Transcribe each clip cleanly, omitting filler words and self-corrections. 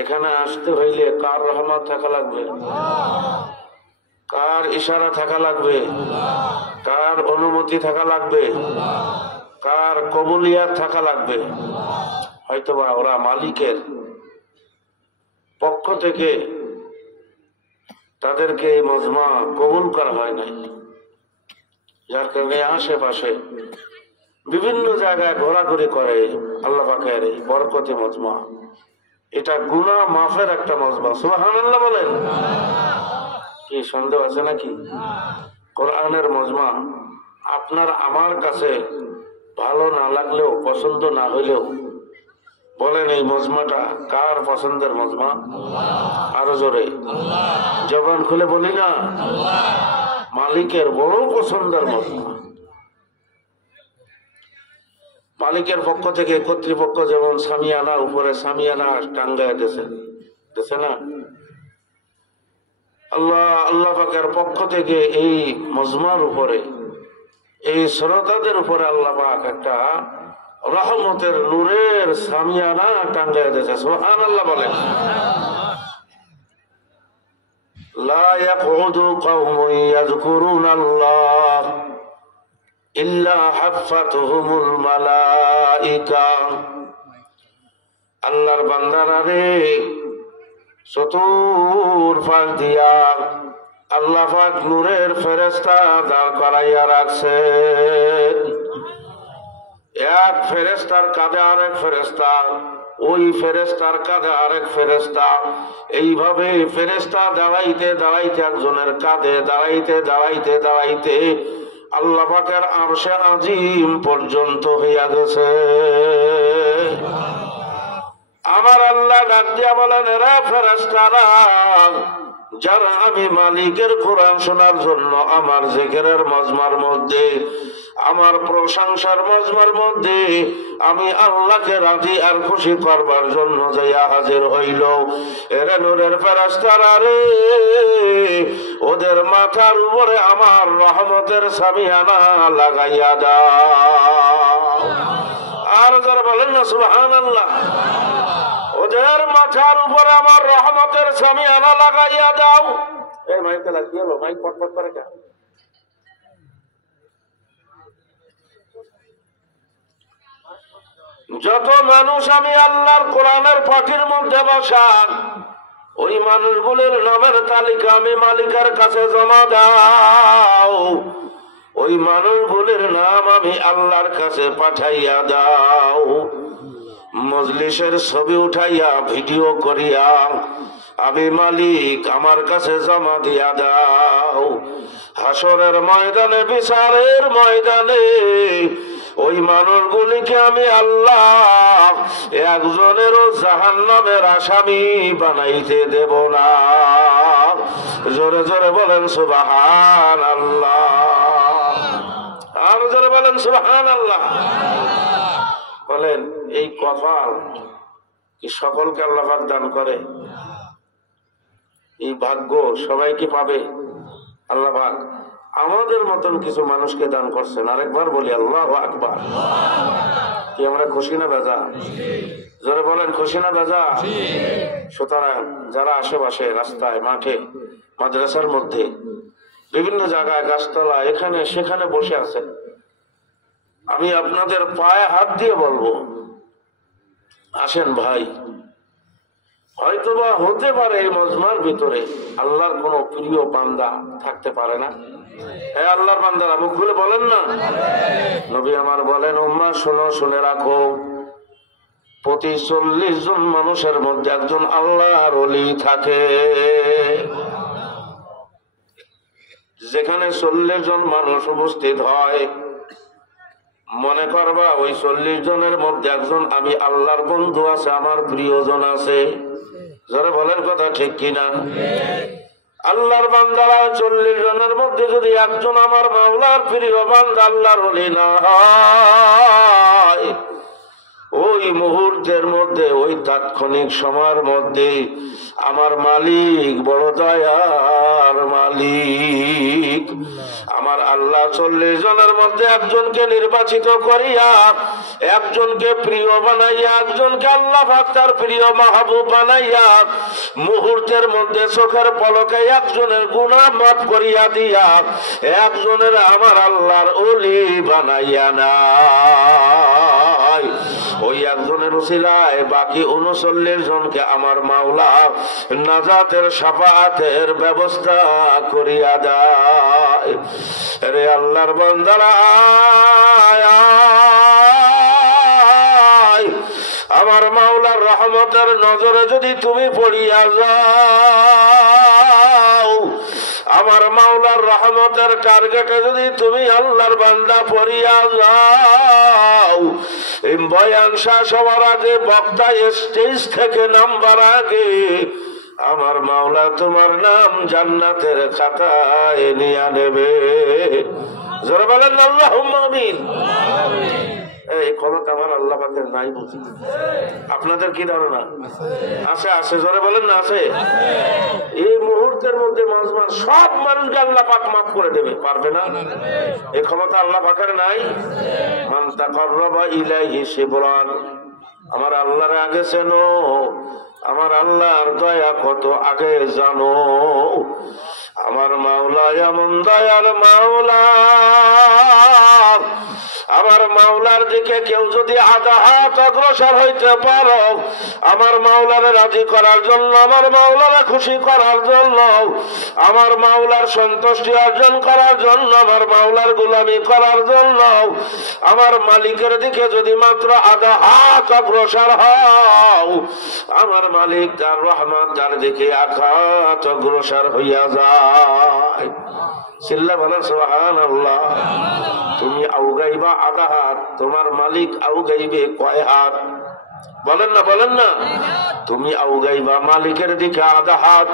এখানে আসতে হইলে কার রহমত থাকা লাগবে, কার ইশারা থাকা লাগবে, কার অনুমতি থাকা লাগবে, কার কবুলিয়াত থাকা লাগবে। হয়তোবা ওরা মালিকের পক্ষ থেকে তাদেরকে এই মজমা কবুল করা হয় নাই, যার কারণে আশেপাশে বিভিন্ন জায়গায় ঘোরাঘুরি করে। আল্লাহ পাকের এই বরকতি মজমা, এটা গুনাহ মাফের একটা মজমা। সুবহানাল্লাহ বলেন। কি সন্দেহ আছে নাকি? কোরআনের মজমা আপনার আমার কাছে ভালো না লাগলেও, পছন্দ না হইলেও, বলেন এই মজমাটা কার পছন্দের মজমা? আরো জোরে জবান খুলে বলি না, মালিকের বড় পছন্দের মজমা। মালিকের পক্ষ থেকে কর্তৃপক্ষ যেমন সামিয়ানা, উপরে সামিয়ানা টাঙ্গায় দেছে না, আল্লাহ পাকের পক্ষ থেকে এই মজমার উপরে, এই শ্রোতাদের উপরে আল্লাহ পাক একটা রহমতের নূরের সামিয়ানা টাঙ্গায় দিয়েছে। সুবহানাল্লাহ বলেন। লা ইয়াকুদু কওমুন ইয়াযকুরুনাল্লাহ ইল্লা হাফাতুহুমুল মালাইকা। আল্লাহর বান্দারা রে, চতুর্পাশ দিয়া আল্লাহ পাক নূরের ফেরেশতা দাঁড় করাইয়া রাখছেন। এক ফেরেশতার কাঁধে আরেক ফেরেশতা, ওই ফেরেশতার কাঁধে আরেক ফেরেশতা, এইভাবে ফেরেশতা দাঁড়াইতে দাঁড়াইতে, একজনের কাঁধে দাঁড়াইতে দাঁড়াইতে দাঁড়াইতে আল্লাহ পাকের আরশে আজিম পর্যন্ত হইয়া গেছে। আমার আল্লাহ ডাক দিয়া বলেন, এরা ফেরেশতারা যারা আমি মালিকের কোরআন শোনার জন্য আমার জিকিরের মজমার মধ্যে, আমার প্রশংসার মজমার মধ্যে আমি আল্লাহকে রাজি আর খুশি করবার জন্য যাইয়া হাজির হইল, এরা নূরের ফেরেশতারা রে, ওদের মাথার উপরে আমার রহমতের সামিয়ানা লাগাইয়া দাও। আর যারা বলেন না সুবহানাল্লাহ, ওদের মাথার উপরে আমার রহমতের সামিয়ানা লাগাইয়া দাও। এই মাইকে লাগিয়ে এলো, মাইক পটপট করে কেন? যত মানুষ আমি আল্লাহর কোরআনের পাখির মধ্যে বসান, ওই মানুষগুলোর নামের তালিকা আমি মালিকের কাছে জমা দাও। ওই মানুষগুলোর নাম আমি আল্লাহর কাছে পাঠাইয়া দাও। মজলিসের ছবি উঠাইয়া ভিডিও করিয়া আমি মালিক আমার কাছে জমা দিয়া দাও। হাসরের ময়দানে, বিচারের ময়দানে ওই মানুষগুলিকে আমি আল্লাহ একজনেরও জাহান্নামের আসামি বানাইতে দেব না। জোরে জোরে বলেন সুবহানাল্লাহ। আর জোরে বলেন সুবহানাল্লাহ। বলেন, এই কপাল কি সকলকে আল্লাহ পাক দান করে? এই ভাগ্য সবাই কি পাবে? আল্লাহ পাক আমাদের মতন কিছু মানুষকে দান করছেন। আরেকবার বলি আল্লাহু আকবার। কি আমরা খুশি না বেজা? জোরে বলেন, খুশি না বেজা? সুতরাং যারা আশেপাশে, রাস্তায়, মাঠে, মাদ্রাসার মধ্যে, বিভিন্ন জায়গায়, গাছতলা, এখানে সেখানে বসে আছেন, আমি আপনাদের পায়ে হাত দিয়ে বলবো, আসেন ভাই। হয়তোবা হতে পারে এই মজমার ভিতরে আল্লাহর কোন প্রিয় বান্দা থাকতে পারে না। হ্যাঁ, আল্লাহর বান্দারা মুখ খুলে বলেন না। নবী আমার বলেন, উম্মাহ শোনো, শুনে রাখো, প্রতি 40 জন মানুষের মধ্যে একজন আল্লাহর ওলি থাকে। যেখানে 40 জন মানুষ উপস্থিত হয়, মনে করবা ওই 40 জনের মধ্যে একজন আমি আল্লাহর বন্ধু আছে, আমার প্রিয়জন আছে। যারা বলেন কথা ঠিক কিনা? আল্লাহর বান্দারা 40 জনের মধ্যে যদি একজন আমার মাওলার প্রিয় বান্দা, আল্লাহর ওলি না হয়, ওই মুহূর্তের মধ্যে, ওই তাৎক্ষণিক সময়ের মধ্যে আমার মালিক বড় দয়ার মালিক। আমার আল্লাহ 40 জনের মধ্যে একজনকে নির্বাচিত করিয়া, একজনকে প্রিয় বানাইয়া, একজনকে আল্লাহ পাক তার প্রিয় মাহবুব বানাইয়া, মুহূর্তের মধ্যে চোখের পলকে একজনের গুনাহ মাফ করিয়া দিয়া একজনের আমার আল্লাহর ওলি বানাইয়া নাই। ওই একজনের উসিলায় বাকি 39 জনকে আমার মাওলা নাজাতের শাফাআতের ব্যবস্থা করিয়া দেয়। রে আল্লাহর বান্দারা, আমার মাওলার রহমতের নজরে যদি তুমি পড়িয়া যাও, আমার মাওলার রহমতের টার্গেটে যদি তুমি আল্লাহর বান্দা পড়িয়া যাও, এই বয়ান শেষ হওয়ার আগে, বক্তা স্টেজ থেকে নামবার আগে আমার মাওলা তোমার নাম জান্নাতের খাতায় নিয়ে নেবে। জোরে বলেন আল্লাহুম্মা আমিন। এই ক্ষমতা আমার আল্লাহ পাকের নাই বুঝি? আপনাদের কি ধারণা আছে? আছে, জোরে বলেন না আছে? এই মুহূর্তের মধ্যে মাজমার সব মানুষকে আল্লাহ পাক মাফ করে দেবে, পারবে না? এই ক্ষমতা আল্লাহ পাকের নাই? মান তাকাররাবা ইলাইহি শিবরান, আমার আল্লাহর আগে চেনো, আমার আল্লাহর দয়া কত আগে জানো। আমার মাওলা এমন দয়ার মাওলা, আমার মাওলার দিকে কেউ যদি আধা হাত অগ্রসর হইতে পারো, আমার মাওলারে রাজি করার জন্য, আমার মাওলারে খুশি করার জন্য, আমার মাওলার সন্তুষ্টি অর্জন করার জন্য, আমার মাওলার গোলামি করার জন্য, আমার মালিকের দিকে যদি মাত্র আধা হাত অগ্রসর হও, আমার মালিক তার রহমান তার দিকে এক হাত অগ্রসর হইয়া যায়। চিল্লা বলেন সুবহানাল্লাহ। তুমি আউগাইবা আধা হাত, তোমার মালিক আউগাইবে কয় হাত? বলেন না, বলেন না। তুমি আউগাইবা মালিকের দিকে আধা হাত,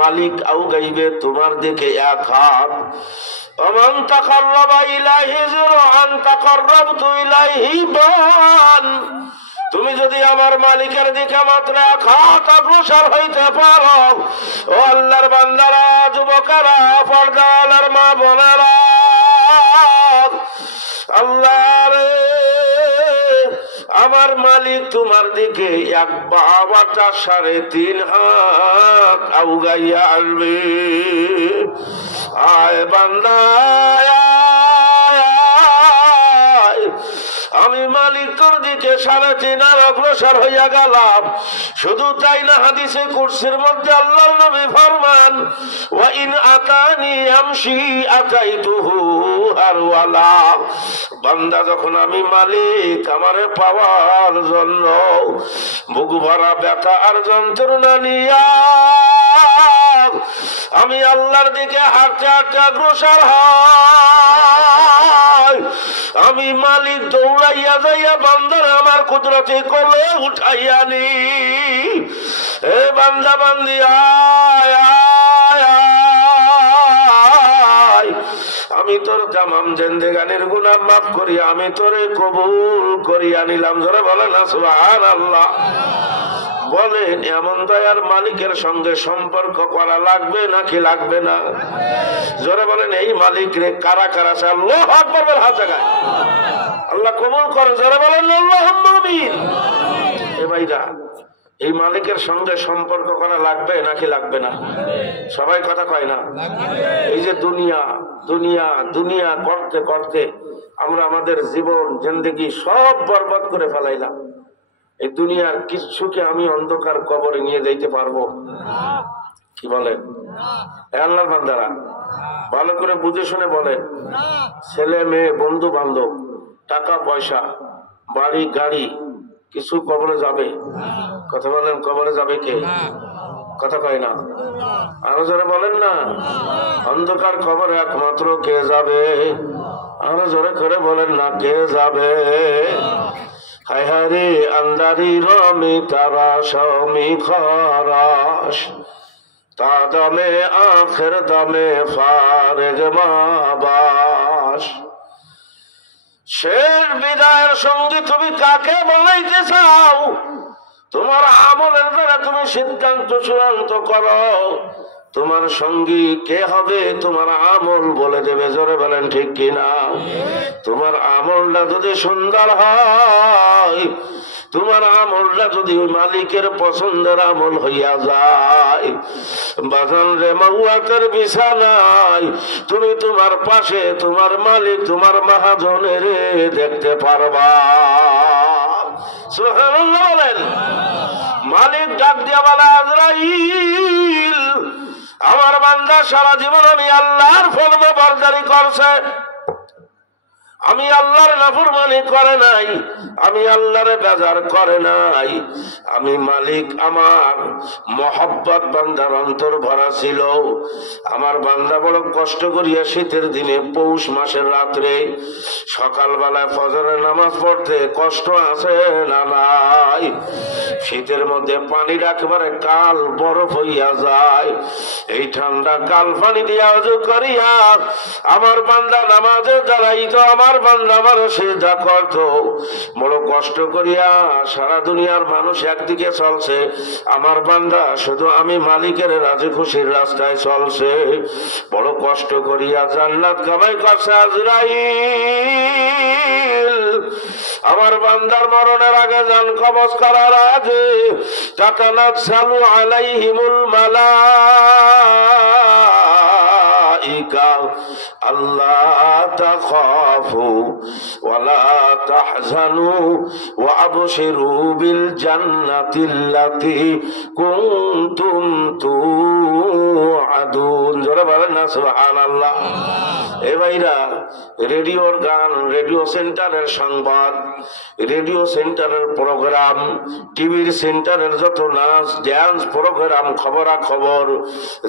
মালিক আউগাইবে তোমার দিকে এক হাত। ওমান তাকাররাবা ইলাইহি যিরআন তাকাররাবতু ইলাইহি বান, তুমি যদি আমার মালিকের দিকে মাত্র এক হাত অগ্রসর হইতে পারো, ও আল্লাহর বান্দারা, যুবকেরা, পর্দাওয়ালার মা বোনেরা, আল্লাহ রে, আমার মালিক তোমার দিকে এক বাবাটা 3.5 হাত আউগাইয়া আসবে। আয় বান্দা, আমি মালিক তোর দিকে 3.5 হাত অগ্রসর হইয়া গেলাম। শুধু তাই না, হাদিসে কুরসির মধ্যে আল্লাহর নবী ফরমান, ওয়া ইন আতানি আমশি আতাইতুহু হারওয়ালা। বান্দা, যখন আমি মালিক আমারে পাওয়ার জন্য বুক ভরা ব্যথা আর যন্ত্রণা নিয়া আমি আল্লাহর দিকে হাঁটতে হাঁটতে অগ্রসর হয়, আমি মালিক দৌড়াইয়া যাইয়া বান্দার আমার কুদরতি কোলে উঠাইয়া নি। এ বান্দা, বান্দি আয় আয় আয়, আমি তোর তামাম জিন্দেগানির গুনাহ মাফ করি, আমি তোরে কবুল করিয়া নিলাম। জোরে বলেন না সুবহানাল্লাহ। বলেন, এমন দয়ার মালিকের সঙ্গে সম্পর্ক করা লাগবে নাকি লাগবে না? জোরে বলেন, এই মালিক রে কারা কারা চায়? আল্লাহু আকবার, হাত জায়গায়। আল্লাহ কবুল করেন। জোরে বলেন আল্লাহুম্মা আমিন। এ ভাইরা, এই মালিকের সঙ্গে সম্পর্ক করা লাগবে নাকি লাগবে না? সবাই কথা কয় না? এই যে দুনিয়া দুনিয়া দুনিয়া করতে করতে আমরা আমাদের জীবন জিন্দেগি সব বরবাদ করে ফেলাইলাম। এই দুনিয়ার কিচ্ছুকে আমি অন্ধকার কবরে নিয়ে যাইতে পারবো? কি বলেন আল্লাহর বান্দারা? ভালো করে বুঝে শুনে বলেন। ছেলে মেয়ে, বন্ধু বান্ধব, টাকা পয়সা, বাড়ি গাড়ি, কিছু কবরে যাবে? কথা বলেন, কবরে যাবে কে? কথা কয় না, আরো জোরে বলেন না। অন্ধকার কবরে একমাত্র কে যাবে? আরো জোরে করে বলেন না, কে যাবে? হায় হারে আন্দারি রমি তারা সমি খরাস, তা দামে আখের দামে ফারেগ মাবাস। শেষ বিদায়ের সঙ্গী তুমি কাকে বানাইতে চাও? তোমার আমলের দ্বারা তুমি সিদ্ধান্ত চূড়ান্ত করো তোমার সঙ্গী কে হবে। তোমার আমল বলে দেবে, জোরে বলেন ঠিক কিনা? তোমার আমলটা যদি সুন্দর হয়, তোমার আমলটা যদি ওই মালিকের পছন্দের আমল হইয়া যায়, বাজান রে মৌয়াতের বিছানায় তুমি তোমার পাশে তোমার মালিক তোমার মহাজনের দেখতে পারবা। সুবহানাল্লাহ বলেন। মালিক ডাক দিয়া বলে, আজরাইল, আমার বান্দা সারা জীবন আমি আল্লাহর ফরমাবরদারি করছে, আমি আল্লাহর নাফরমানি করে নাই, আমি আল্লাহর বেজার করে নাই। আমি মালিক, আমার মহব্বত বান্দার অন্তর ভরা ছিল। আমার বান্দা বড় কষ্ট করিয়া শীতের দিনে পৌষ মাসের রাত্রে সকালবেলায় ফজরের নামাজ পড়তে কষ্ট আছে না নাই? শীতের মধ্যে পানির একেবারে কাল বরফ হইয়া যায়। এই ঠান্ডা কাল পানি দিয়া অজু করিয়া আমার বান্দা নামাজে দাঁড়াইতো, আমার বান্দা আমার সিজদা করত। বড় কষ্ট করিয়া সারা দুনিয়ার মানুষ একদিকে চলছে, আমার বান্দা শুধু আমি মালিকের রাজি খুশির রাস্তায় চলছে। বড় কষ্ট করিয়া জান্নাত কামাই করছে আজরাইল। আমার বান্দার মরণের আগে জান কবজ করার আগে তাতানাজ্জালু আলাইহিমুল মালাইকা আল্লাহ তাখাফু ওয়ালা তাহজানু ওয়া আবশিরু বিল জান্নাতিল্লাতী কুনতুম তুআদুন। জোরে বলেন না সুবহানাল্লাহ। এ ভাইরা, রেডিওর গান, রেডিও সেন্টারের সংবাদ, রেডিও সেন্টারের প্রোগ্রাম, টিভির সেন্টারের যত নাচ ড্যান্স প্রোগ্রাম, খবরাখবর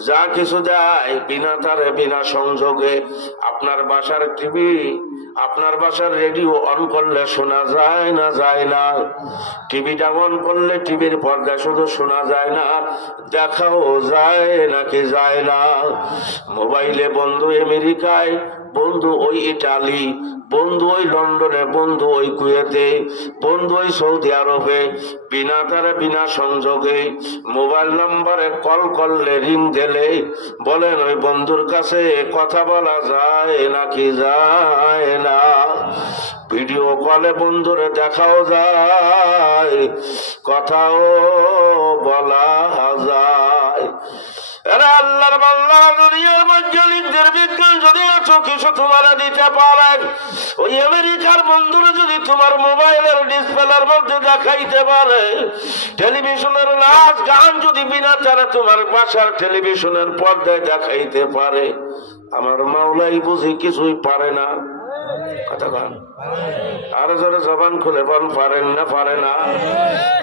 যা কিছু দেয় বিনা তারে বিনা সংযোগে। আপনার বাসার টিভি, আপনার বাসার রেডিও অন করলে শোনা যায় না? যায় না? টিভিটা অন করলে টিভির পর্দায় শুধু শোনা যায় না, দেখাও যায় নাকি যায় না? মোবাইলে বন্ধু আমেরিকায়, বন্ধু ওই ইটালি, বন্ধু ওই লন্ডনে, বন্ধু ওই কুয়েতে, বন্ধু ওই সৌদি আরবে, বিনা তারে বিনা সংযোগে মোবাইল নাম্বারে কল করলে, রিং দিলে বলেন ওই বন্ধুর কাছে কথা বলা যায় নাকি যায় না? ভিডিও কলে বন্ধুরে দেখাও যায়, কথাও বলা যায়। আল্লাহর বান্দা, দুনিয়ার বৈজ্ঞানিকদের বিজ্ঞান যদি এত কিছু তোমার দিতে পারে, ওই আমেরিকার বন্ধুরা যদি তোমার মোবাইলের ডিসপ্লের মধ্যে দেখাইতে পারে, টেলিভিশনের নাচ গান যদি বিনা তারা তোমার বাসার টেলিভিশনের পর্দায় দেখাইতে পারে, আমার মাওলাই বুঝি কিছুই পারে না? কথা বল, আর জোরে জবান খুলে বল, পারেন না? পারে না?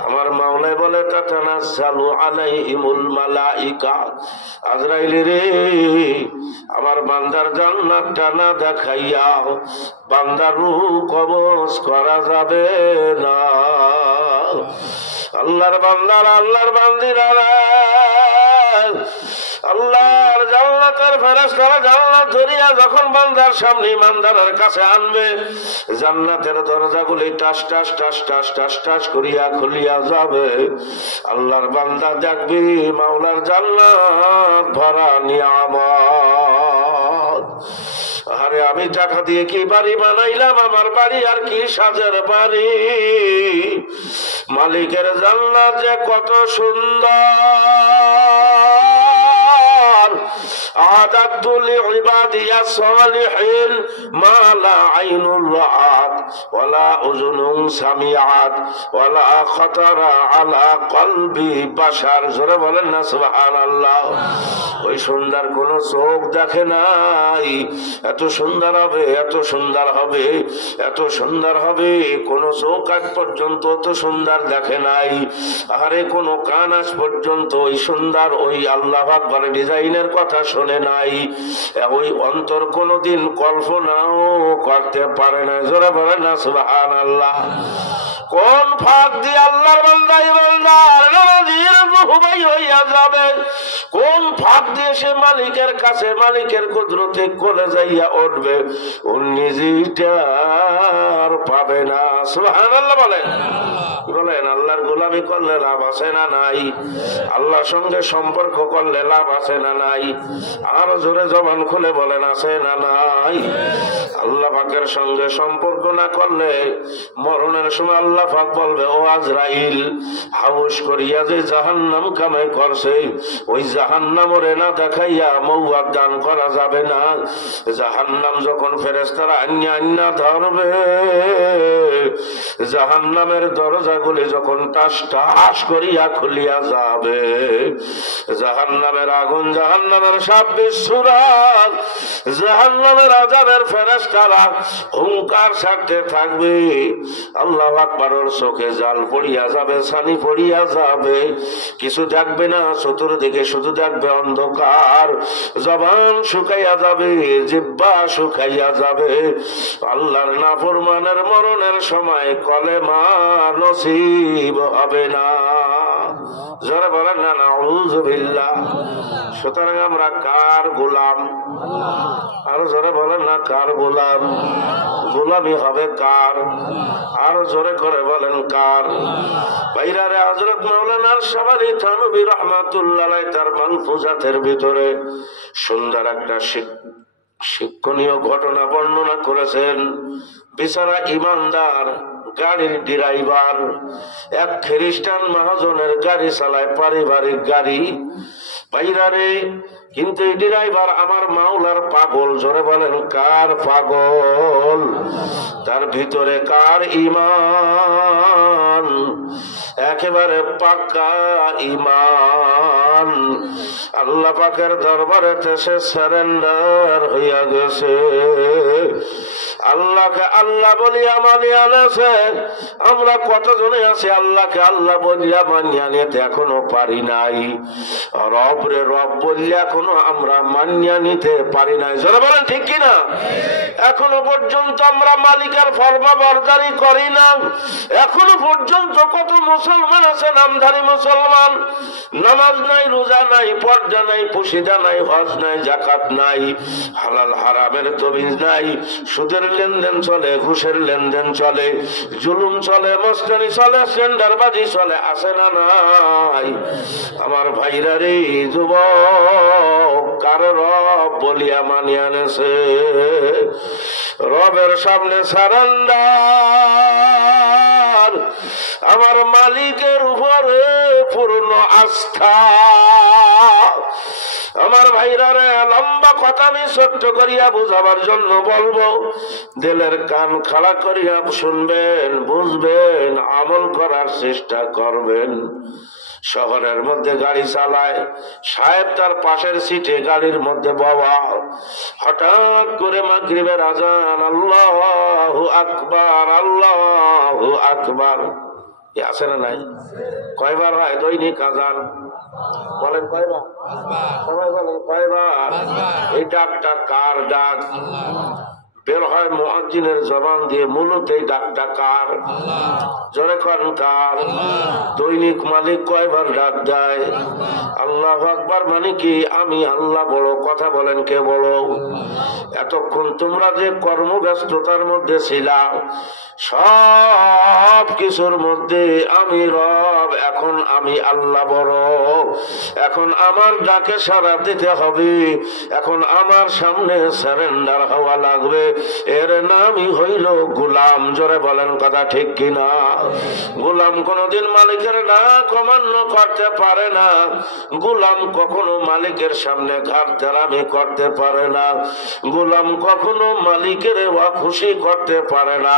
আমার মাওলাই বলে তাতানাজ্জালু আলাইহিমুল মালাইকা, আজরাইল রে, আমার বান্দার জান্নাতটা না দেখাইয়া বান্দার রূহ কবজ করা যাবে না। আল্লাহর বান্দার, আল্লাহর বান্দিরা, আল্লাহর জান্নাতের ফেরেশতারা জান্নাত ধরিয়া যখন বান্দার সামনে ইমানদারের কাছে আনবে, জান্নাতের দরজাগুলি টাস টাস টাস টাস টাস টাস করিয়া খুলিয়া যাবে। আল্লাহর বান্দা দেখবি মাওলার জান্নাত ভরা নিয়ামত। আরে আমি টাকা দিয়ে কি বাড়ি বানাইলাম, আমার বাড়ি আর কি সাজের বাড়ি। মালিকের জান্নাত যে কত সুন্দর, أعددت لعبادي الصالحين ما لا عين رأت ولا أذن سمعت ولا خطر على قلب بشر। জোরে বলেন না সুবহানাল্লাহ। ওই সুন্দর কোন চোখ দেখে নাই, এত সুন্দর হবে, এত সুন্দর হবে, এত সুন্দর হবে, কোন চোখ আজ পর্যন্ত এত সুন্দর দেখে নাই। আরে কোন কান আজ পর্যন্ত ওই সুন্দর ওই আল্লাহ আকবার ডিজাইনের কথা শোনে নাই, ওই অন্তর কোনদিন কল্পনাও করতে পারে না। জোরে বলে না সুবহানাল্লাহ। কোন ফাঁক দিয়ে আল্লাহর বান্দা ইমানদার নবীর রূহ বাই হইয়া যাবে। কোন ফাঁক দিয়ে সে মালিকের কাছে মালিকের কুদরতে কোলে যাইয়া উঠবে, ও নিজেটার পাবে না। সুবহানাল্লাহ বলেন, বলেন আল্লাহর গোলামি করলে লাভ আছে না নাই? আল্লাহর সঙ্গে সম্পর্ক করলে লাভ আছে না নাই? আর জোরে জবান খুলে বলেন আছে না নাই? আল্লাহ পাকের সঙ্গে সম্পর্ক না করলে মরণের সময় আল্লাহ পাক বলবে, ও আজরাইল, হাউস করিয়া যে জাহান্নাম কামাই করছে, ওই জাহান্নামরে না দেখাইয়া মৌয়াদ দান করা যাবে না। জাহান্নাম যখন ফেরেশতারা আন্না ধরবে, জাহান্নামের দরজাগুলি যখন টাস টাস করিয়া খুলিয়া যাবে, জাহান্নামের আগুন, জাহান্নামের সাপ বিশ্বরাত, জাহান্নামের আযাবের ফেরেশতারা হুঙ্কার ছাড়তে থাকবে। আল্লাহু আকবারের চোখে জাল পড়িয়া যাবে, ছানি পড়িয়া যাবে, কিছু দেখবে না, চতুর্দিকে শুধু দেখবে অন্ধকার। জবান শুকাইয়া যাবে, জিহ্বা শুকাইয়া যাবে। আল্লাহর নাফরমানের মরণের সময় কলেমা নসিব হবে না। যারা বলেন না নাউযু বিল্লাহ। সুতরাং আমরা কার গোলাম? আরো জোরে বলেন না কার গোলাম? গোলামি হবে কার? আরো জোরে করে বলেন কার? বাইরারে হযরত মাওলানা আশরাফী থানভী রাহমাতুল্লাহ আলাইহি তার মালফুজাতের ভিতরে সুন্দর একটা শিক্ষণীয় ঘটনা বর্ণনা করেছেন। বেচারা ইমানদার গাড়ির ড্রাইভার, এক খ্রিস্টান মহাজনের গাড়ি চালায়, পারিবারিক গাড়ি। বাইরারে কিন্তু এই ড্রাইভার আমার মাওলার পাগল। জোরে বলেন কার পাগল? তার ভিতরে কার ঈমান? একেবারে পাক্কা ঈমান। আল্লাহ পাকের দরবারে সে সারেন্ডার হইয়া গেছে। আল্লাহকে আল্লাহ বলিয়া মানিয়া নেছে। আমরা কতজনে আছি আল্লাহকে আল্লাহ বলিয়া মানিয়া নিতে এখনো পারি নাই। রব রে রব বলিয়া এখনো আমরা মানিয়া নিতে পারি নাই। যারা বলেন ঠিক কিনা? এখনো পর্যন্ত আমরা মালিকের ফরমাবরদারি করি না। এখনো পর্যন্ত কত মুসলমান আছে নামধারী মুসলমান, নামাজ নাই, রোজা নাই, পর্দা নাই, পুশিদা নাই, হজ নাই, যাকাত নাই, হালাল হারামের তমিজ নাই, সুদের লেনদেন চলে, ঘুষের লেনদেন চলে, জুলুম চলে, মস্তানি চলে, সেন্ডারবাজি চলে, আছে না নাই? আমার ভাইরা রে, যুবক কার রব বলিয়া মানিয়া নেছে? রবের সামনে সারেন্ডার, আমার মালিকের উপরে পূর্ণ আস্থা। আমার ভাইরা রে, লম্বা কথা আমি ছোট্ট করিয়া বুঝাবার জন্য বলবো, দিলের কান খাড়া করিয়া শুনবেন, বুঝবেন, আমল করার চেষ্টা করবেন। শহরের মধ্যে গাড়ি চালায়, সাহেব তার পাশের সিটে গাড়ির মধ্যে বাবা, হঠাৎ করে মাগরিবের আজান, আল্লাহু আকবার, আল্লাহু আকবার, আছে না নাই? কয়বার হয় দৈনিক আজান? বলেন কয়বার? সবাই বলেন কয়বার? এই ডাকটা কার ডাক? বের হয় মুয়াজ্জিনের জবান দিয়ে, মূলত এই ডাকটা কার? জোরে করেন কার? দৈনিক মালিক কয়বার ডাক দেয়? আল্লাহু আকবার মানে কি? আমি আল্লাহ বড়। কথা বলেন কে বড়? এতক্ষণ তোমরা যে কর্মব্যস্ততার মধ্যে ছিলা, সব কিছুর মধ্যে আমি রব, এখন আমি আল্লাহ বড়। এখন আমার ডাকে সাড়া দিতে হবে, এখন আমার সামনে সারেন্ডার হওয়া লাগবে। এর নামই হইল গোলাম। জোরে বলেন কথা ঠিক কিনা? গোলাম কোনদিন মালিকের ডাক অমান্য করতে পারে না। গোলাম কখনো মালিকের সামনে ঘাট তেরামি করতে পারে না। গোলাম কখনো মালিকের খুশি করতে পারে না।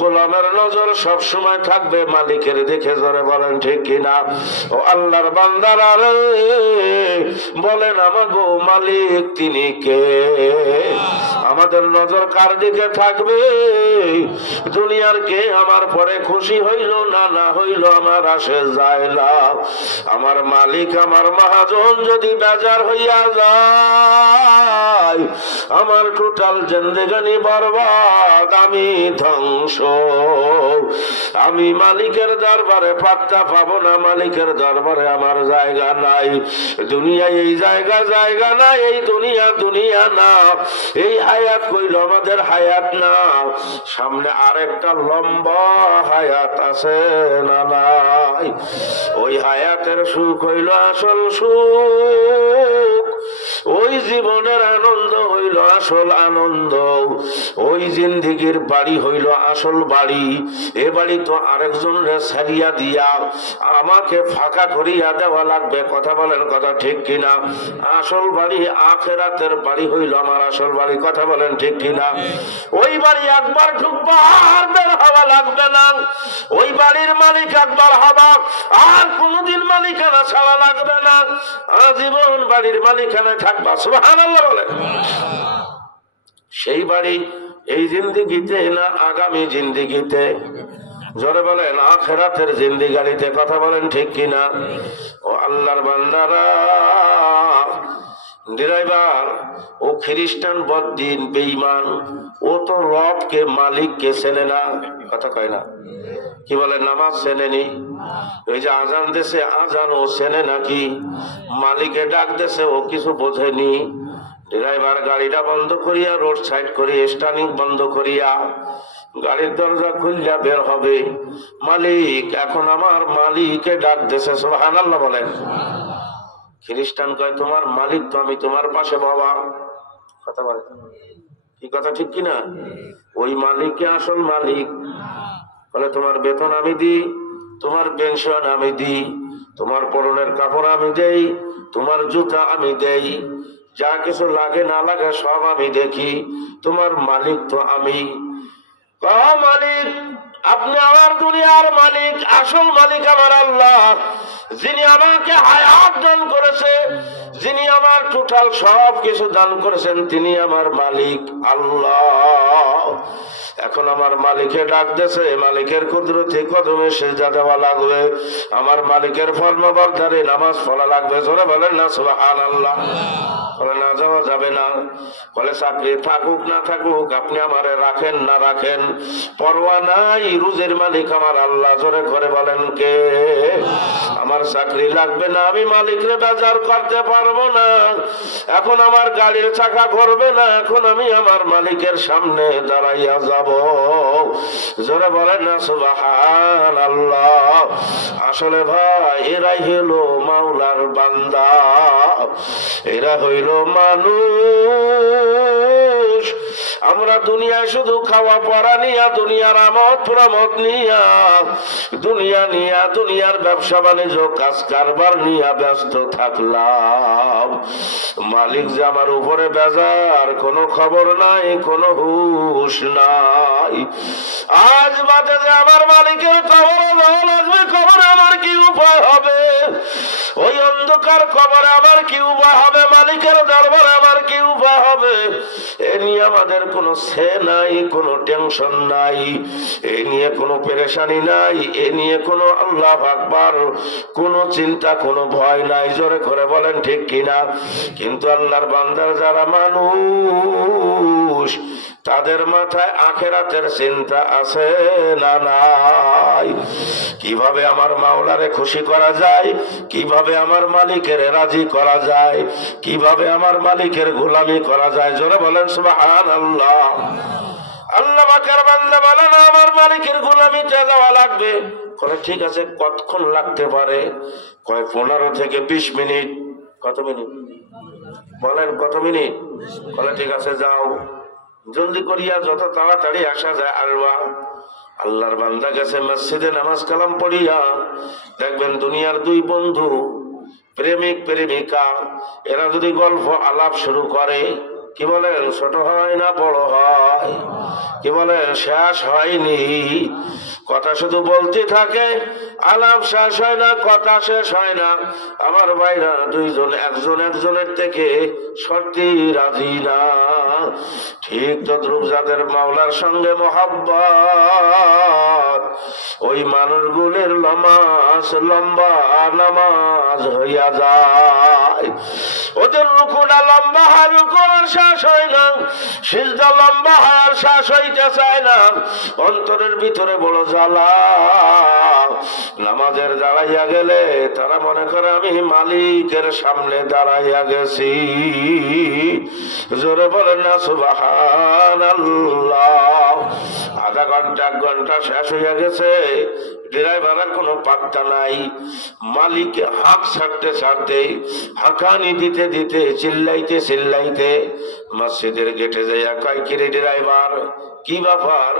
গোলামের নজর সব সময় থাকবে মালিকের দিকে। জোরে বলেন ঠিক কিনা? ও আল্লাহর বান্দারা রে, বলেন আমাগো মালিক তিনি কে? আমাদের নজর কার দিকে থাকবে? দুনিয়ার কে আমার পরে খুশি হইল না না হইল আমার আসে যায় না। আমার মালিক আমার মহাজন যদি বেজার হইয়া যায়, আমার টোটাল জিন্দেগানি বরবাদ, আমি ধ্বংস। আমি মালিকের দরবারে পাত্তা পাবো না, মালিকের দরবারে আমার জায়গা নাই। দুনিয়ায় এই জায়গা না, এই দুনিয়া দুনিয়া না, এই হায়াত কইল আমাদের হায়াত না, সামনে আরেকটা লম্বা হায়াত আছে না নাই? ওই হায়াতের সুখ হইল আসল সুখ, ওই জীবনের আনন্দ হইল আসল আনন্দ, ওই জিন্দিগির বাড়ি হইল আসল বাড়ি। এ বাড়ি তো আরেকজন ছাড়িয়া দিয়া আমাকে ফাঁকা করিয়া দেওয়া লাগবে। কথা বলেন, কথা ঠিক কিনা? আসল বাড়ি আখিরাতের বাড়ি হইল আমার আসল বাড়ি। কথা বলেন ঠিক কিনা? ওই বাড়ি একবার ঢুকবা আর বের হওয়া লাগবে না। ওই বাড়ির মালিক একবার হবা আর কোনদিন মালিকানা ছাড়া লাগবে না, আজীবন বাড়ির মালিকানা থাকবা। সুবহানাল্লাহ বলেন। সেই বাড়ি এই জিন্দিগিতে না আগামী জিন্দিগিতে? জোরে বলেন, আখিরাতের জিন্দিগানিতে। কথা বলেন ঠিক কিনা? ও আল্লাহর বান্দারা, ড্রাইভার ও খ্রিস্টান বদ্দিন বেঈমান, ও তো রবকে মালিককে চেনে না। কথা কয় না? কি বলে? নামাজ চেনেনি। ওই যে আজান দেশে আজান ও চেনে নাকি? মালিকে ডাক দেশে ও কিছু বোঝেনি। ড্রাইভার গাড়িটা বন্ধ করিয়া রোড সাইড করি স্টার্নিং বন্ধ করিয়া গাড়ির দরজা খুললা বের হবে। মালিক এখন আমার মালিকে ডাক দেশে। সুবহানাল্লাহ বলেন। খ্রিস্টান কয় তোমার মালিক তো আমি তোমার পাশে বাবা। কথা বলে কি? কথা ঠিক কিনা? ওই মালিককে আসল মালিক। বলে তোমার বেতন আমি দিই, তোমার পেনশন আমি দিই, তোমার পরনের কাপড় আমি দেই, তোমার জুতা আমি দেই, যা কিছু লাগে না লাগে সব আমি দেখি। তোমার মালিক তো আমি। মালিক আপনি আমার দুনিয়ার মালিক, আসল মালিক আমার আল্লাহ, যিনি আমাকে হায়াত দান করেছে, যিনি আমার টোটাল সব কিছু দান করেছেন, তিনি আমার মালিক আল্লাহ। এখন আমার মালিকের ডাক দেশে, মালিকের কুদরতি কদমে সেজদা দেওয়া লাগবে, আমার মালিকের ফরমাবরদারি নামাজ পড়া লাগবে। জোরে বলেন না সুবহানাল্লাহ। বলে না যাওয়া যাবে না। বলে চাকরি থাকুক না থাকুক আপনি আমারে রাখেন না রাখেন পরোয়া নাই, রুজির মালিক আমার আল্লাহ। জোরে করে বলেন কে? আমার চাকরি লাগবে না, আমি মালিকরে বাজার করতে পারবো না, এখন আমার গাড়ির চাকা ঘুরবে না, এখন আমি আমার মালিকের সামনে দাঁড়াইয়া যাব। জোরে বলেন না সুবহানাল্লাহ। আসলে ভাই এরাই হলো মাওলার বান্দা, এরা হইল মানুষ। আমরা দুনিয়ায় শুধু খাওয়া পড়া নিয়া, দুনিয়ার আমোদ প্রমোদ নিয়া, দুনিয়া নিয়া, দুনিয়ার ব্যবসা বাণিজ্য কাজ কারবার নিয়া ব্যস্ত থাকলাম। মালিক যে আমার উপরে বেজার, কোনো খবর নাই, কোনো হুশ নাই। আজ বাদে যে আমার মালিকের খবরে ভালো লাগবে, খবরে আমার কি উপায় হবে? ওই অন্ধকার খবরে আমার কি উপায় হবে? মালিকের দরবারে আমার কি উপায় হবে? এ নিয়ে আমাদের কোনো সে নাই, কোনো টেনশন নাই, এ নিয়ে কোনো পেরেশানি নাই, এ নিয়ে কোনো আল্লাহ আকবার কোনো চিন্তা, কোনো ভয় নাই। জোরে করে বলেন ঠিক কিনা? কিন্তু আল্লাহর বান্দার যারা মানুষ, তাদের মাথায় আখিরাতের চিন্তা আছে না নাই? কিভাবে আমার মাওলারে খুশি করা যায়, কিভাবে আমার মালিকের রাজি করা যায়, কিভাবে আমার মালিকের গোলামি করা যায়। জোরে বলেন সুবহানাল্লাহ। আল্লাহ পাকের বান্দা বলে না আমার মালিকের গোলামিতে যাওয়া লাগবে। কয় ঠিক আছে, কতক্ষণ লাগতে পারে? কয় 15 থেকে 20 মিনিট। কত মিনিট বলেন? কত মিনিট? বলে ঠিক আছে যাও, জলদি করিয়া যত তাড়াতাড়ি আসা যায় আসবা। আল্লাহর বান্দা গেছে মসজিদে নামাজ কালাম পড়িয়া, দেখবেন দুনিয়ার দুই বন্ধু প্রেমিক প্রেমিকা, এরা যদি গল্প আলাপ শুরু করে, কি বলেন? ছোট হয় না বড় হয়? কি বলেন? শেষ হয়নি। কথা শুধু বলতে থাকে, আলাপ শেষ হয় না, কথা শেষ হয় না। আমার ভাইরা দুইজন একজন একজনের থেকে সত্যি রাজি না। ঠিক তদ্রুপ যাদের মাওলার সঙ্গে মহাব্বত, ওই মানুষগুলির লম্বা নামাজ হইয়া যায়। ওদের রুকুটা লম্বা হয়, রুকু আর শেষ হয় না, সিজদা লম্বা হয় আর শেষ হইতে চায় না। অন্তরের ভিতরে বড় জ্বালা। নামাজের দাঁড়াইয়া গেলে তারা মনে করে আমি মালিকের সামনে দাঁড়াইয়া গেছি। জোরে বলেন না সুবহানাল্লাহ। আধা ঘন্টা 1 ঘন্টা শেষ হইয়া গেছে, ড্রাইভারের কোনো পাত্তা নাই। মালিক হাঁক ছাড়তে ছাড়তে, হাঁকানি দিতে দিতে, চিল্লাইতে মসজিদের গেটে যাইয়া কয়, কিরে ড্রাইভার, কি ব্যাপার?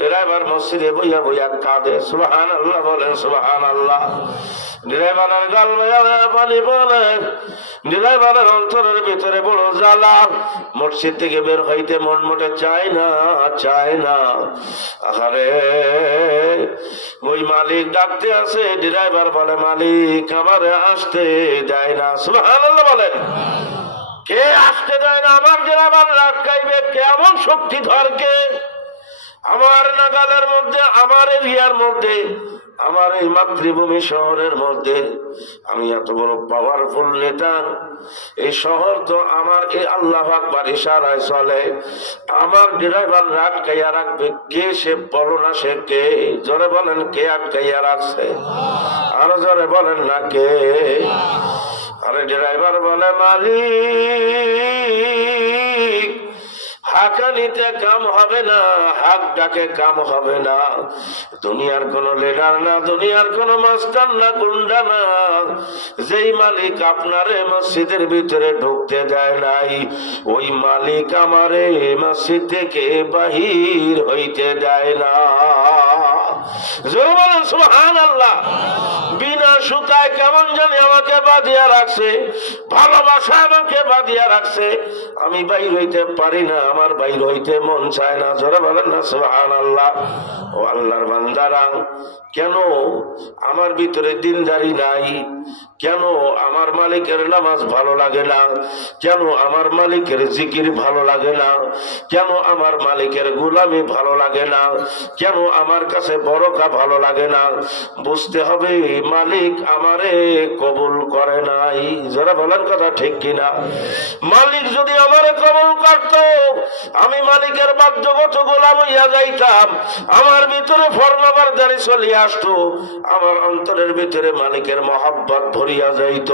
ড্রাইভার মসজিদে বইয়া বইয়া কাঁদে। সুবহানাল্লাহ বলেন, সুবহানাল্লাহ। ড্রাইভারের গাল বইয়া পানি পড়ে। ড্রাইভারের অন্তরের ভিতরে বড় জ্বালা। মসজিদ থেকে বের হইতে মন মোটে চায় না। আরে ওই মালিক ডাকতে আছে, ড্রাইভার বলে, মালিক আমারে আসতে দেয় না। সুবহানাল্লাহ বলেন। কে আসতে দেয় না? আমার ড্রাইভার রাখাইবে কেমন শক্তিধর কে? আমার নাগালের মধ্যে, আমার এরিয়ার মধ্যে, আমার এই মাতৃভূমি শহরের মধ্যে আমি এত বড় পাওয়ারফুল নেতা। এই শহর তো আমার এই আল্লাহ আকবার ইশারায় চলে। আমার ড্রাইভার আটকাইয়া রাখবে কে? সে বলো না, সে কে? জোরে বলেন, কে আটকাইয়া রাখছে? আরো জোরে বলেন না, কে? আরে ড্রাইভার বলে, মালিক হাঁকানিতে কাম হবে না, হাক ডাকে কাম হবে না। দুনিয়ার কোন লিডার না, দুনিয়ার কোন মাস্টার না, গুন্ডা না, যেই মালিক আপনারে মসজিদের ভিতরে ঢুকতে দেয় নাই, ওই মালিক আমারে মসজিদ থেকে বাহির হইতে দেয় না। জোরে বলেন সুবহানাল্লাহ। বিনা সুতায় কেমন জানি আমাকে বাঁধিয়া রাখছে, ভালোবাসা আমাকে বাঁধিয়া রাখছে। আমি বাইর হইতে পারি না, আমার বাইর হইতে মন চায় না। জোরে বলেন না সুবহানাল্লাহ। ও আল্লাহর বান্দারা, কেন আমার ভিতরে দিনদারি নাই? কেন আমার মালিকের নামাজ ভালো লাগে না? কেন আমার মালিকের জিকির ভালো লাগে না? কেন আমার মালিকের গোলামি ভালো লাগে না? কেন আমার কাছে বরকা ভালো লাগে না? বুঝতে হবে মালিক আমারে কবুল করে নাই। যারা বলেন কথা ঠিক কিনা? মালিক যদি আমারে কবুল করত, আমি মালিকের বাধ্যগত গোলাম হইয়া যাইতাম, আমার ভিতরে ফরমাবরদারি চলিয়া আসতো, আমার অন্তরের ভিতরে মালিকের মহব্বত ভরিয়া যাইত,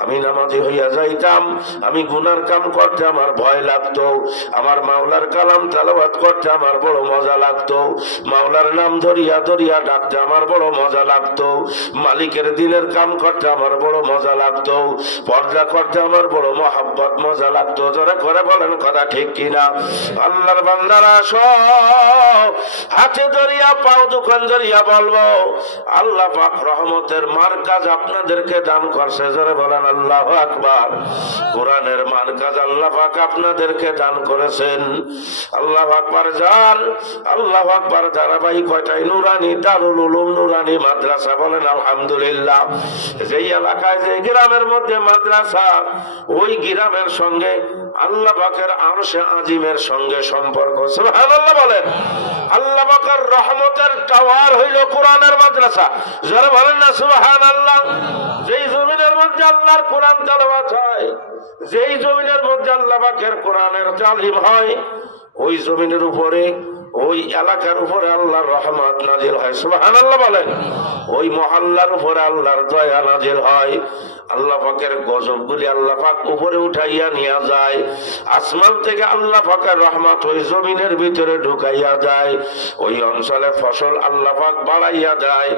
আমি নামাজি হইয়া যাইতাম, আমি গুনার কাম করতে আমার ভয় লাগতো, আমার মাওলার কালাম তেলাওয়াত করতে আমার বড় মজা লাগতো, মাওলার নাম ধরিয়া ধরিয়া ডাকতে আমার বড় মজা লাগতো, মালিকের দিনের কাম করতে আমার বড় মজা লাগতো, পর্দা করতে আমার বড় মহব্বত মজা লাগতো। যারা করে বলেন কথা ঠিক কিনা? আল্লাহর বান্দারা সব হাতে ধরিয়া পাও দোকান ধরিয়া বলবো, আল্লাহ পাক রহমতের মার্কাজ আপনাদেরকে দান করছে। যারা বলেন আল্লাহু আকবার। কোরআনের মার্কাজ আল্লাহ পাক আপনাদেরকে দান করেছেন। আল্লাহু আকবার। যার আল্লাহু আকবার ধারাবাহিক কয়টাই নুরানি দারুল উলুম নুরানি মাদ্রাসা, বলেন আলহামদুলিল্লাহ। যেই এলাকায় যে গ্রামের মধ্যে মাদ্রাসা, ওই গ্রামের সঙ্গে আল্লাহ পাকের আরশে আজিমের সঙ্গে সম্পর্ক। সুবহানাল্লাহ বলেন। আল্লাহ পাকের রহমতের টাওয়ার হইল কোরআনের মাদ্রাসা। যারা বলেন না সুবহানাল্লাহ। যেই জমিনের মধ্যে আল্লাহর কোরআন তেলাওয়াত হয়, যেই জমিনের মধ্যে আল্লাহ পাকের কোরআনের তালিম হয়, ওই জমিনের উপরে, ওই এলাকার উপরে আল্লাহর রহমত নাজিল হয়। সুবহানাল্লাহ বলেন। ওই মহল্লার উপরে আল্লাহর দয়া নাজিল হয়। আল্লাহ পাকের গজবগুলি আল্লাহ পাক উপরে উঠাইয়া নিয়ে যায়। আসমান থেকে আল্লাহ পাকের রহমত ওই জমিনের ভিতরে ঢুকাইয়া যায়। ওই অঞ্চলে ফসল আল্লাহ পাক বাড়াইয়া দেয়।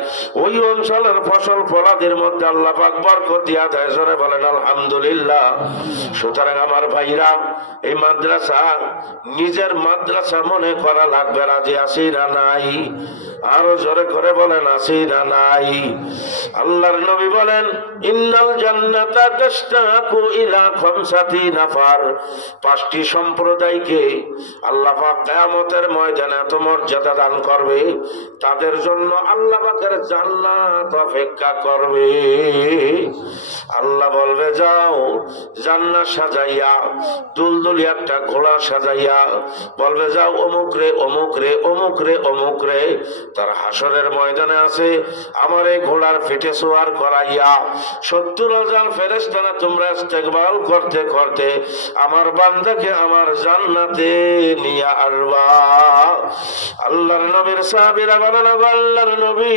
ওই অঞ্চলের ফসল ফলাদের মধ্যে আল্লাহ পাক বরকত দিয়া দেয়। জোরে বলেন আলহামদুলিল্লাহ। সুতরাং আমার ভাইরা, এই মাদ্রাসা নিজের মাদ্রাসা মনে করা লাগে থাকবে রাজি আছি না নাই? আরো জোরে করে বলেন আছি না নাই? আল্লাহর নবী বলেন ইন্নাল জান্নাতা তাশতাকু ইলা খামসাতি নাফার, 5টি সম্প্রদায়কে আল্লাহ পাক কিয়ামতের ময়দানে এত মর্যাদা দান করবে, তাদের জন্য আল্লাহ পাকের জান্নাত অপেক্ষা করবে। আল্লাহ বলবে যাও জান্নাত সাজাইয়া, দুলদুলি একটা ঘোড়া সাজাইয়া বলবে যাও অমুক রে অমুক রে অমুক রে অমুক রে, তার হাসরের ময়দানে আছে আমার এই ঘোড়ার পেটে সোয়ার করাইয়া 70,000 ফেরেশতা তোমরা ইস্তেকবাল করতে করতে আমার বান্দাকে আমার জান্নাতে নিয়ে আসবা। আল্লাহর নবীর সাহাবীরা বলেন আল্লাহর নবী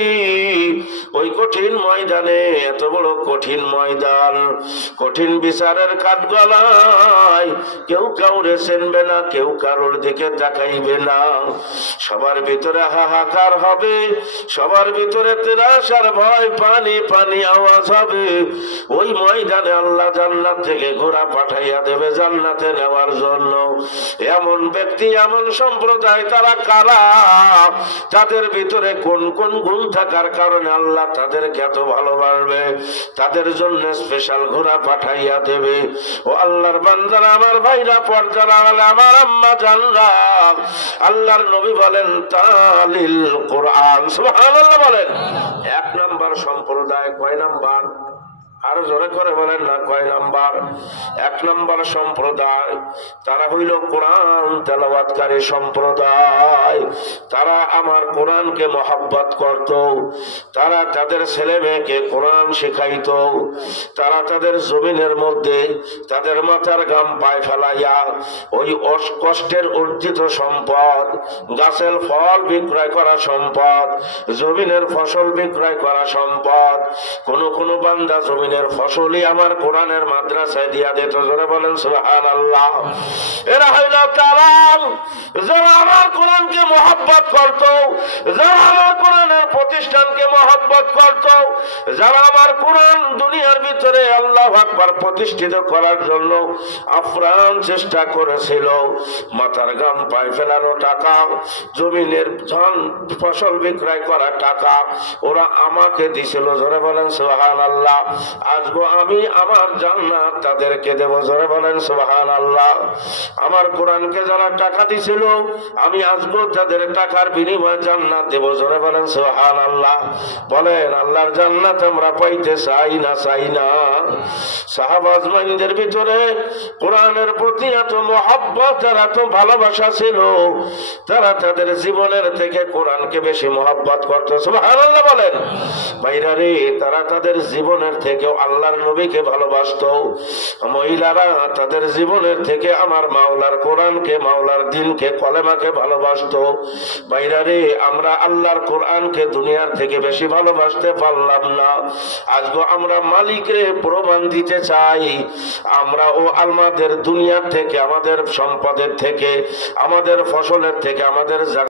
ওই কঠিন ময়দানে, এত বড় কঠিন ময়দান, কঠিন বিচারের কাঠগড়ায় কেউ কাউরে চিনবে না, কেউ কারোর দিকে তাকাইবে না, সবার ভিতরে হাহাকার হবে, সবার ভিতরে তেরাস আর ভয়, পানি পানি আওয়াজ হবে। ওই ময়দানে আল্লাহ জান্নাত থেকে ঘোড়া পাঠাইয়া দেবে জান্নাতে নেওয়ার জন্য। এমন ব্যক্তি এমন সম্প্রদায় তারা কারা, তাদের ভিতরে কোন কোন গুণ থাকার কারণে আল্লাহ তাদেরকে এত ভালোবাসবে, তাদের জন্য স্পেশাল ঘোড়া পাঠাইয়া দেবে। ও আল্লাহর বান্দারা, আমার ভাইরা, পর্দারা, আমার আম্মা জানরা, আল্লাহর নবী বলেন তালিল কোরআন, সুবহানাল্লাহ বলেন। 1 নাম্বার সম্প্রদায়, কয় নাম্বার? আরো জোরে করে বলেন না কয় নাম্বার? 1 নাম্বার সম্প্রদায় তারা হইল কোরআন তেলাওয়াতকারী সম্প্রদায়। তারা আমার কোরআনকে মহব্বত করত, তারা তাদের ছেলে মেয়েকে কোরআন শেখাইত, তারা তাদের জমিনের মধ্যে তাদের মাথার ঘাম পায়ে ফেলাইয়া ওই কষ্টের অর্জিত সম্পদ, গাছের ফল বিক্রয় করা সম্পদ, জমিনের ফসল বিক্রয় করা সম্পদ, কোন কোন বান্দা জমিনের ফসলই আমার কোরআনের মাদ্রাসায় দিয়া দিত। জোরে বলেন সুবহানাল্লাহ। এরা হইল তারা যারা আমার কোরআনকে মহব্বত করত, যারা আমার কোরআনের প্রতিষ্ঠানকে মহব্বত করত, যারা আমার কোরআন দুনিয়ার ভিতরে আল্লাহু আকবার প্রতিষ্ঠিত করার জন্য আপ্রাণ চেষ্টা করেছিল। মাথার ঘাম পায়ে ফেলানো টাকা, জমিনের ধান ফসল বিক্রয় করা টাকা ওরা আমাকে দিছিল। জোরে বলেন সুবহানাল্লাহ। আজকে আমি আমার জান্নাত তাদেরকে দেব। জোরে বলেন সুবহানাল্লাহ। আমার কোরআনকে যারা টাকা দিছিল আমি আজকে তাদের টাকার বিনিময়ে জান্নাত দেব। জোরে বলেন সুবহানাল্লাহ। বলেন আল্লাহর জান্নাত আমরা পাইতে চাই না চাই না? সাহাবা আজমাইনদের ভিতরে কোরআনের প্রতি এত মহব্বত, এত ভালোবাসা ছিল, তারা তাদের জীবনের থেকে কোরআনকে বেশি মহব্বত করত। সুবহানাল্লাহ বলেন। ভাইরা রে, তারা তাদের জীবনের থেকেও আল্লাহর নবীকে ভালোবাসত। মহিলারা তাদের জীবনের থেকে আমার মাওলার কোরআনকে, মাওলার দ্বীনকে, কলেমাকে ভালোবাসত। ভাইরা রে, আমরা আল্লাহর কোরআনকে দুনিয়ার থেকে বেশি ভালোবাসতে পারলাম না। আজকে আমরা মালিকরে প্রমাণ দিতে চাই। আমরা ও আমাদের দুনিয়ার থেকে, আমাদের সম্পদের থেকে, আমাদের ফসলের থেকে, আমাদের